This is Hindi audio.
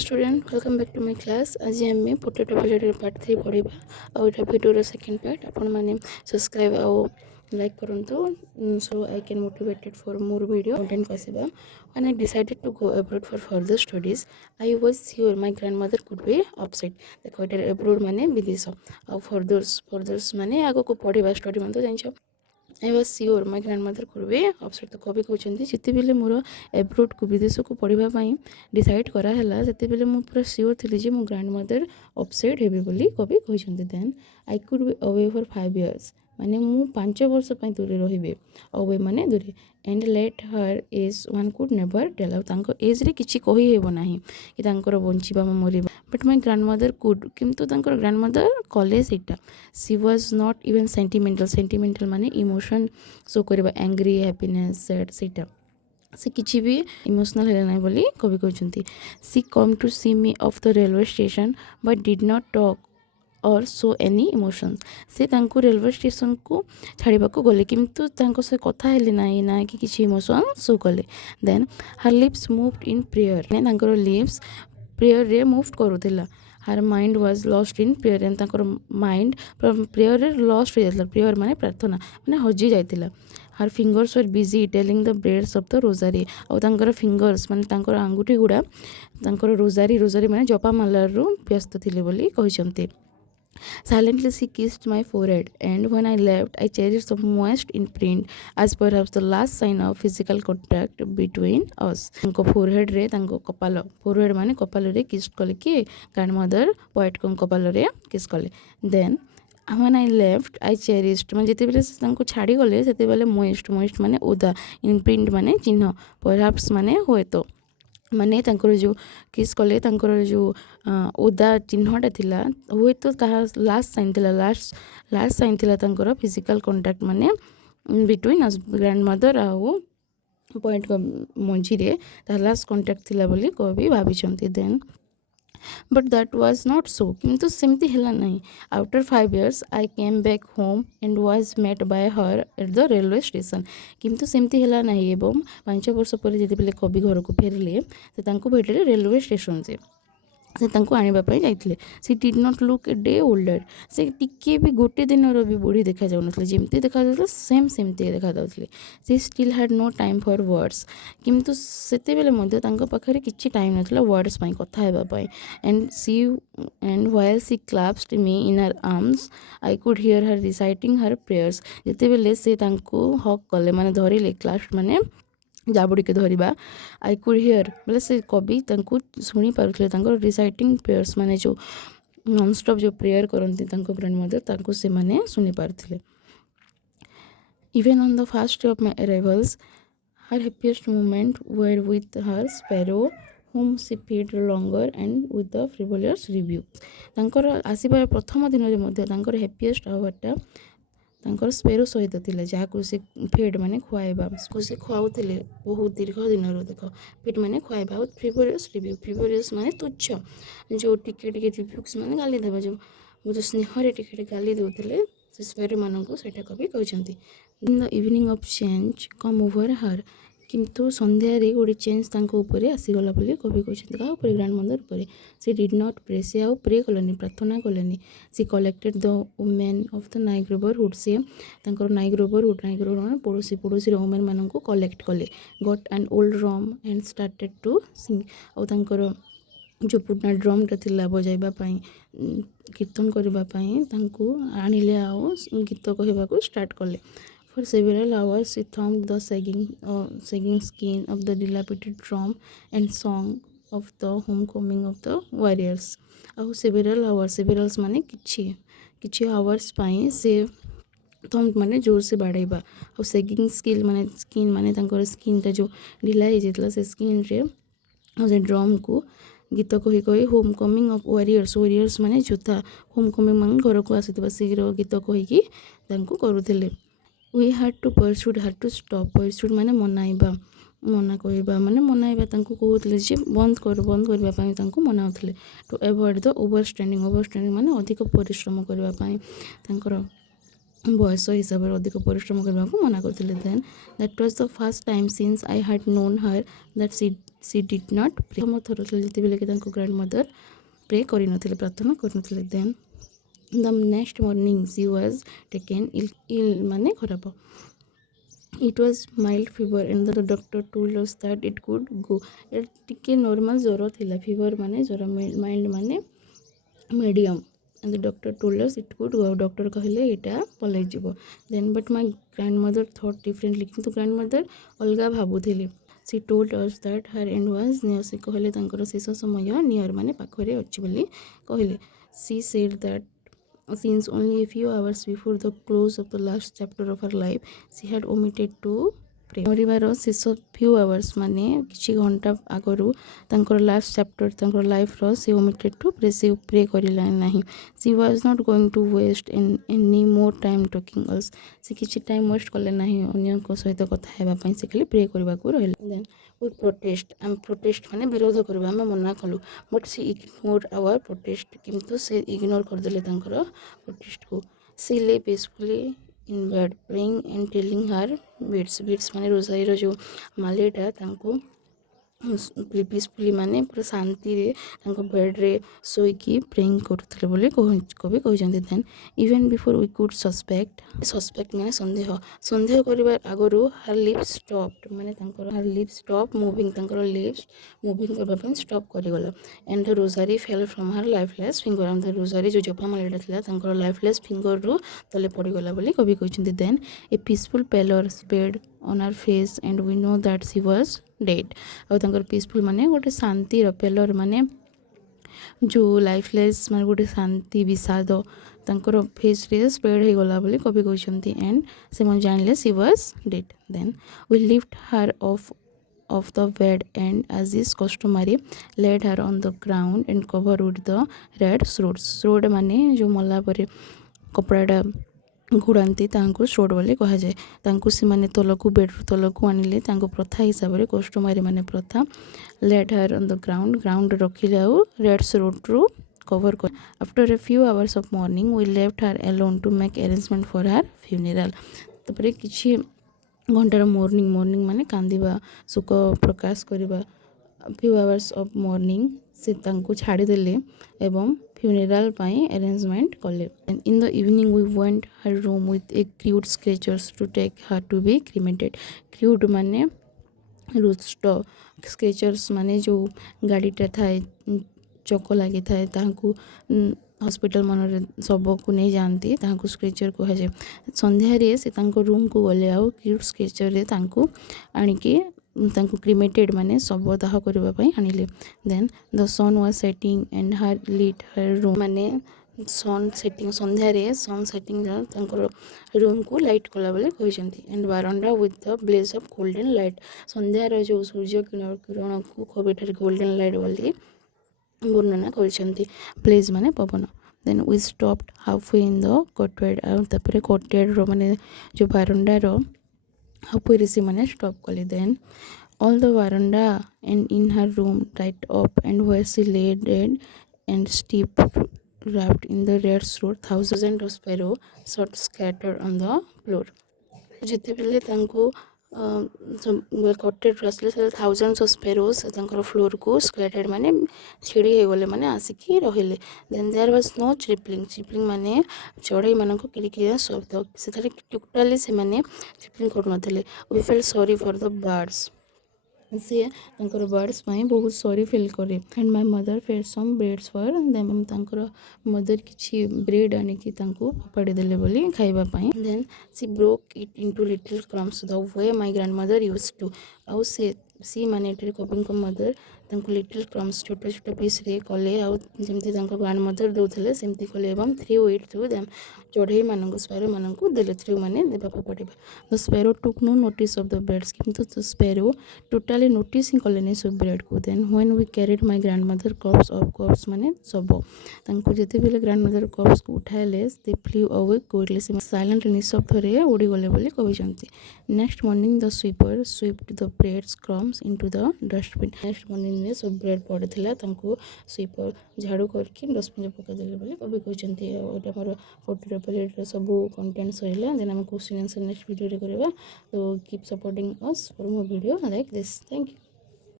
Student welcome back to my class. आज आम पोटेटो पॉटेटो पार्ट 3 पढ़ा और वीडियो सेकंड पार्ट आपण मैंने सब्सक्राइब आउ लाइक करूँ so I can motivated for more video content कसिबा। When I decided to go abroad for further studies I was sure my grandmother could be upset. देखो ये अब्रॉड माने विदेश और फर्दर्स माने आगो को पढ़ा स्टडी मन तो जान आई was sure my grandmother could be upset. तो कवि कहते जिते बेले मोर एब्रोड को विदेश को पढ़ाई डिसाइड कराला से पूरा श्योर थी जे मो ग्रैंडमदर अपसेट हेबी बोली कवि कहते। Then I could be away for 5 years माने मु 5 वर्ष दूर रही अवे माने दूर and let her as one could never tell out as रे किछि कहि हेबो नाही कि तांकर बंचिबा मरिबा बट माय ग्रैंडमदर कुड किंतु तांकर ग्रैंडमदर कले सेटा she was not even sentimental माने इमोशन शो करबा एंग्री हैप्पीनेस सैड सेटा से किसी भी इमोशनल है ना बोली कवि कहते। She come to see me off the railway station but did not talk or show any emotions. से तांको रेलवे स्टेशन को छाड़ा गले किंतु तांको से कथा हेले ना कि किसी इमोशन शो कले। Then her lips moved in prayer तांकर लिप्स प्रेयर रे मूव करूला। Her mind was lost in prayer and तांकर माइंड प्रेयर रे लॉस्ट हो जाता। प्रेयर माने प्रार्थना माने हजि जाइतिला। Her fingers were busy telling the beads of the rosary और तांकर फिंगर्स माने तांकर आंगुठी गुड़ा तांकर रोजारी माने जपा मालार रो व्यस्त थिले बोली कहते। Silently she kissed my forehead, and when I left, I cherished the moist imprint as perhaps the last sign of physical contact between us. तांको forehead रे तांको कपाल forehead माने कपाल रे kiss कले कि grandmother poet को कपाल रे kiss कले. Then when I left, I cherished माने जिते बेले तांको छाड़ी गले सेते बेले moist माने ओदा imprint माने चिन्ह perhaps माने होए तो माने तांकर जो किस कले तांकर जो ओदा चिन्हटा थिला हुए तो ताहा लास्ट साइन थिला तांकर फिजिकल कांटेक्ट माने बिटवीन अस ग्रैंडमदर आउ पॉइंट को मझी रे ताहा लास्ट कांटेक्ट थिला बोली कवि भाबिछंती। Then but that was not so किंतु सेमती हेला नहीं। After 5 years I came back home and was met by her at the railway station किंतु सेमती हेला नहीं। एवं 5 वर्ष पर जेते बेले कवि घर को फेरिले से तांको भेटले रेलवे स्टेशन से तांको आनिबा पई जाइतले। She did not look a day older से टिके भी गोटे दिन रो भी बुढ़ी देखा जाउनथले जेमती देखा जाउथले सेमती देखा जाउथले। She still had no time for words किंतु सेते बेले मध्ये तांको पाखरे किछि टाइम नथला वर्ड्स पई कथा हेबा पई and while she clapped me in her arms I could hear her reciting her prayers. जेते बेले से तांको हक कले माने धरिले क्लैप्ड माने जाबुड़ी के धरिबा आई कुड हियर बोले से कवि तांको सुनी पारुथले तांको रिसाइटिंग प्रेयर्स माने जो नॉन स्टॉप जो प्रेयर करंती तांको ग्रैंडमदर तांको से माने सुनी पारुथले। Even on the first day of my arrivals her happiest moment were with her sparrow whom she feed longer and with the frivolous rebuke। तांकर आसीबार प्रथम दिन रे मध्ये तांकर हैप्पीएस्ट आवरटा तांकर स्पेरो सहित थिले जहाँ से फेड माने खुआइबा को से खुआउथिले बहुत दीर्घ दिन रो देखो फेड माने खुआइबा और फ्रिवोरियस माने तुच्छ जो टिके रिव्यूक्स माने गाली देबा जो स्नेह रे टिके गाली देउथिले से स्पेरो मानको सेटा कवि कहउछंती। In the evening of change come over her किंतु संध्या रे गोटे चेंज तांको ऊपर आसीगला बोली कवि कहते। क्या ऊपर ग्रैंडमदर ऊपर सी डिड नॉट प्रे से आउ प्रे कलेनी प्रार्थना कलेनी। She collected the women of the neighbourhood से तांकर नाइग्रोबरहुड माने पड़ोसी वुमेन माननको कलेक्ट कले got an old drum and started to sing और तांकर जो पुराना ड्रमटा थिला बजाइबा पई कीर्तन करबा पई तांको आनिले आउ गीत कहबाको स्टार्ट कले। For several hours she thumped the sagging skin of the dilapidated drum and song of the homecoming of the warriors। ଆଉ severals माने किछि hours पाई से थम्प माने जोर से बाड़ाइबा और सेगिंग स्किन माने तांकर स्किन ता जो ढिला हो जाइतला से स्किन रे से ड्रम को गीत कही कही होम कमिंग ऑफ वॉरियर्स माने योद्धा होम कमिंग मान घर को आसीथिबा शीघ्र गीत कहीकि तांको करूथिले। We had to persuade had to stop persuade माने मना कहबा माने मनाइबा तांको कहउथिले जे बंद करबा पई तांको मनाउथिले। टू अवॉइड द ओवरस्टैंडिंग माने अधिक परिश्रम करबा पई तांकर बयस हिसाब से अधिक परिश्रम करबा को मना करथिले। Then that was the first time since I had known her that she she did not pray प्रथम थर जितेबाला कि ग्रैंडमदर प्रे कर प्रार्थना कर then the next morning she was taken ill माने खराब it was mild fever and the doctor told us that it could go टिके नॉर्मल ज्वर थिला fever माने ज्वर mild माने medium and the doctor told us it could go doctor कहले एटा पलै जिवो then but my grandmother thought differently किंतु grandmother अलगा भाबुथिले she told us that her end was near से कहले तांकर शेष समय near माने पाखरे अछि बोली कहले she said that since only a few hours before the close of the last chapter of her life she had omitted to pray मरिबार शेष few hours माने किछि घंटा आगरु तांकर लास्ट चैप्टर तांकर लाइफ रो से omitted to pray से प्रे करिला नाही she was not going to waste any more time talking us से किछि टाइम वेस्ट करले नाही अन्य को सहित कथा हेबा पई से खाली प्रे करबा को रहले then we protest am protest माने विरोध करबा हम मना कलु but she ignored our protest किंतु से इग्नोर कर देले तांकर protest को she lay peacefully in bed praying and telling her beads माने रोजाई रो जो मालेटा तांको पीसफुली माने पूरा शांति रे तांको बेड रे सोईकी प्रेइंग करथले बोले कवि कहजंती then even before we could suspect माने संदेह करिबार आगरु हर लिप्स स्टॉप्ड माने तांकर हर लिप्स स्टॉप मूविंग तांकर लिप्स मूविंग करबा पे स्टॉप करि गला and the rosary fell from her lifeless finger and the rosary जो जपा मालेटा थिला तांकर लाइफलेस फिंगर रो तले पड़ी गला बोली कवि कहजंती then a peaceful pallor spread on her face and we know that she was dead और तांकर पीसफुल माने गोटे शांति रो पेलर माने जो लाइफलेस माने गोटे शांति विषाद तांकर फेस रे स्प्रेड हे गला बोली कवि कहछंती एंड से मन जानले she was dead then we lift her off the bed and as is customary laid her on the ground and covered with the red shroud माने जो मला परे कपड़ाटा घोड़ाती तांको श्रोड बोली कह जाए तांको से माने तलकू बेड्रु तलकू आनिले तांको प्रथा हिसाब से कस्टमारी माने प्रथा let her on the ground रखिले आउ रेड श्रोड रु कवर कर after a few hours of mourning we left her alone to make arrangement for her funeral तपरे किछि घंटार मॉर्निंग माने कांदिबा सुख प्रकाश करिबा फ्यू आवर्स ऑफ मॉर्निंग से तांको छाड़ी देले एवं फ्यूनरल पाई अरेंजमेंट कले in the evening we went her room with a crude stretchers to take her to be cremated crude माने रुस्ट स्केचर्स माने जो गाड़ीटा थाए चक लगी थाए तांको हॉस्पिटल मन सब को नहीं जानती तांको स्केचर कह जाए संध्यारे से तांको रूम को गले आउ क्रूड स्केचर रे तांको आनिके तांको क्रिमेटेड माने शव दाह करबा पई आनिले then the sun was setting and her lit her room माने सन सेटिंग संध्या रे सन सेटिंग तांकर रूम को लाइट कला बेले कहजंती and veranda with the blaze of golden light संध्या रे जो सूर्य किरण को कबिठार गोल्डन लाइट बोली वर्णना करछंती ब्लेज माने पवन then we stopped halfway in the courtyard आ तपरे कोर्टयार्ड रो माने जो बारंडा रो हाफवे से माने स्टॉप कले देन all the veranda and in her room tied up and where she lay dead and steep wrapped in the red shroud thousands of sparrow shot scattered on the floor जिते बेले तांको कटेड आसले से थाउजेंड्स ऑफ स्पैरोज तांकर फ्लोर को स्कैटर्ड माने छिड़ी हे गले माने आसिकी रहिले देन देयर वाज नो चिपलिंग माने चढ़ई मानको किलिकिया शब्द से थारे टोटली से माने चिपलिंग कर नथले we felt sorry for the birds से तांकर बर्ड्स पाई बहुत सॉरी फील करे and my mother fed some breads for them तांकर मदर किछि ब्रेड आनी कि तांको पपाड़ी देले बोली खाइबा पाई then she broke it into little crumbs the way my grandmother used to आउ सी माने एटर कपिंग को मदर तांको लिटिल क्रम्स छोटा छोटा पीस रे कले आउ जेमती तांको ग्रैंडमदर दोथले सेमती कले एवं थ्रू इट थ्रू देम चढ़ई माननको स्पैरो माननको देले थ्रू माने देबा पपाड़ीबा the sparrow took no notice of the breads किंतु द स्पैरो टोटली नोटिस कलेनी सब ब्रेड को then when we carried my grandmother corpse माने सब तांको जेते बेले ग्रैंडमदर कॉप्स को उठाइले दे फ्लू अवे क्विकली से साइलेंट निशब्द रे उड़ी गले बोली कहजंती next morning the sweeper swept the breads crumbs into the dustbin next morning में सब ब्रेड पड़थिला तांको स्वीपर झाड़ू करके डस्टबिन में पका देले बोली कभी कहजंती एटा मोर फोटो प्लेट सब कंटेंट सहिला देन हम क्वेश्चन आंसर नेक्स्ट वीडियो रे करबा तो keep supporting us for more video like this thank you